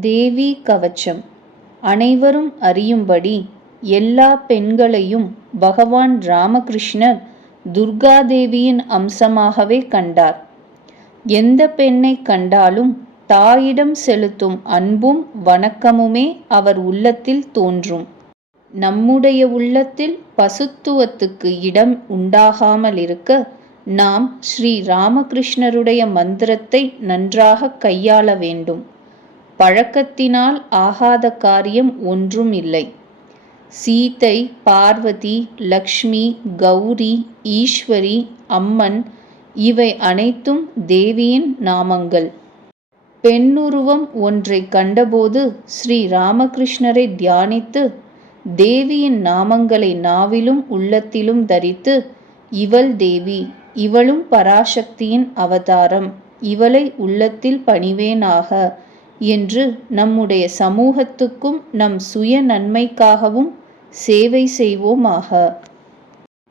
தேவி கவச்சம். அனைவரும் அறியும்படி எல்லா பெண்களையும் பகவான் ராமகிருஷ்ணர் துர்காதேவியின் அம்சமாகவே கண்டார். எந்த பெண்ணை கண்டாலும் தாயிடம் செலுத்தும் அன்பும் வணக்கமுமே அவர் உள்ளத்தில் தோன்றும். நம்முடைய உள்ளத்தில் பசுத்துவத்துக்கு இடம் உண்டாகாமலிருக்க நாம் ஸ்ரீ ராமகிருஷ்ணருடைய மந்திரத்தை நன்றாக கையாள வேண்டும். பழக்கத்தினால் ஆகாத காரியம் ஒன்றும் இல்லை சீதை பார்வதி லக்ஷ்மி கௌரி ஈஸ்வரி அம்மன் இவை அனைத்தும் தேவியின் நாமங்கள். பெண்ணுருவம் ஒன்றை கண்டபோது ஸ்ரீ ராமகிருஷ்ணரை தியானித்து தேவியின் நாமங்களை நாவிலும் உள்ளத்திலும் தரித்து இவள் தேவி இவளும் பராசக்தியின் அவதாரம் இவளை உள்ளத்தில் பணிவேனாக என்று நம்முடைய சமூகத்துக்கும் நம் சுய நன்மைக்காகவும் சேவை செய்வோமாக.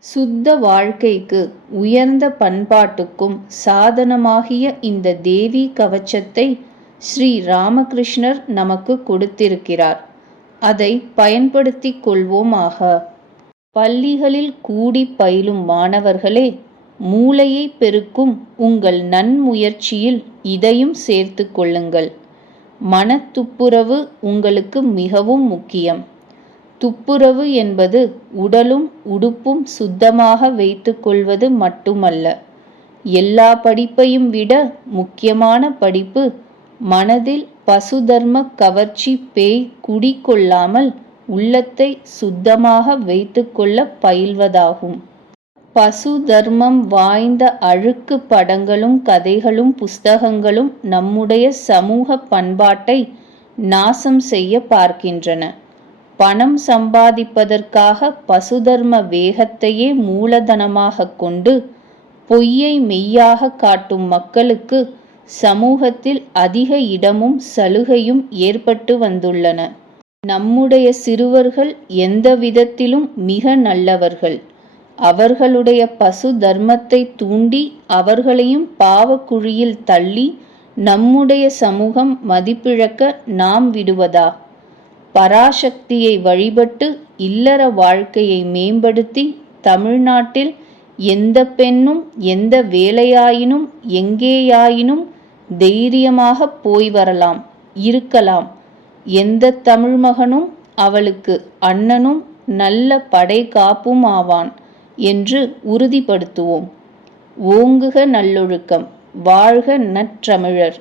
சுத்த வாழ்க்கைக்கு உயர்ந்த பண்பாட்டுக்கும் சாதனமாகிய இந்த தேவி கவச்சத்தை ஸ்ரீ ராமகிருஷ்ணர் நமக்கு கொடுத்திருக்கிறார். அதை பயன்படுத்திக் கொள்வோமாக. பள்ளிகளில் கூடி பயிலும் மாணவர்களே மூளையை பெருக்கும் உங்கள் நன்முயற்சியில் இதையும் சேர்த்து கொள்ளுங்கள். மனத்துப்புரவு உங்களுக்கு மிகவும் முக்கியம். துப்புரவு என்பது உடலும் உடுப்பும் சுத்தமாக வைத்துக்கொள்வது மட்டுமல்ல. எல்லா படிப்பையும் விட முக்கியமான படிப்பு மனதில் பசுதர்ம கவர்ச்சி பேய் குடிக்கொள்ளாமல் உள்ளத்தை சுத்தமாக வைத்துக்கொள்ள பயில்வதாகும். பசு தர்மம் வாய்ந்த அழுக்கு படங்களும் கதைகளும் புஸ்தகங்களும் நம்முடைய சமூக பண்பாட்டை நாசம் செய்ய பார்க்கின்றன. பணம் சம்பாதிப்பதற்காக பசுதர்ம வேகத்தையே மூலதனமாக கொண்டு பொய்யை மெய்யாக காட்டும் மக்களுக்கு சமூகத்தில் அதிக இடமும் சலுகையும் ஏற்பட்டு வந்துள்ளன. நம்முடைய சிறுவர்கள் எந்த விதத்திலும் மிக நல்லவர்கள். அவர்களுடைய பசு தர்மத்தை தூண்டி அவர்களையும் பாவக்குழியில் தள்ளி நம்முடைய சமூகம் மதிப்பிழக்க நாம் விடுவதா? பராசக்தியை வழிபட்டு இல்லற வாழ்க்கையை மேம்படுத்தி தமிழ்நாட்டில் எந்த பெண்ணும் எந்த வேலையாயினும் எங்கேயாயினும் தைரியமாக போய் வரலாம் இருக்கலாம். எந்த தமிழ் மகனும் அவளுக்கு அண்ணனும் நல்ல படை காப்பும் ஆவான் என்று உறுதிப்படுத்துவோம். ஓங்குக நல்லொழுக்கம் வாழ்க நற்றமிழர்.